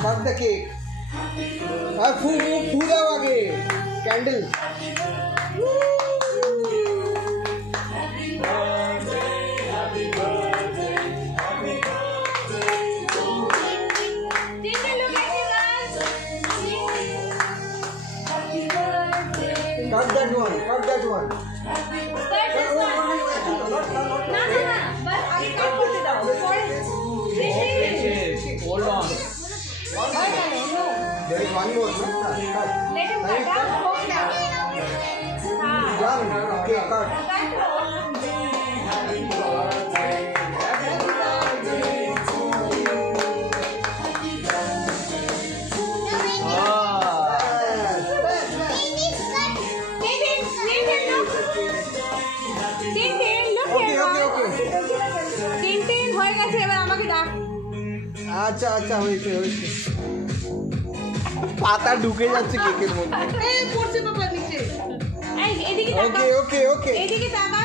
Cut the cake. Foo दाओ आगे. Candle. Cut that one. Cut that one. Hold on. There is one more. Let him cut out. Done. Okay, cut. আচ্ছা আচ্ছা হয়েছে হয়েছে পাতা ঢুকে যাচ্ছে কেকের মধ্যে এই পড়ছে বাবা নিচে এই এদিকে ওকে ওকে ওকে এদিকে তাকা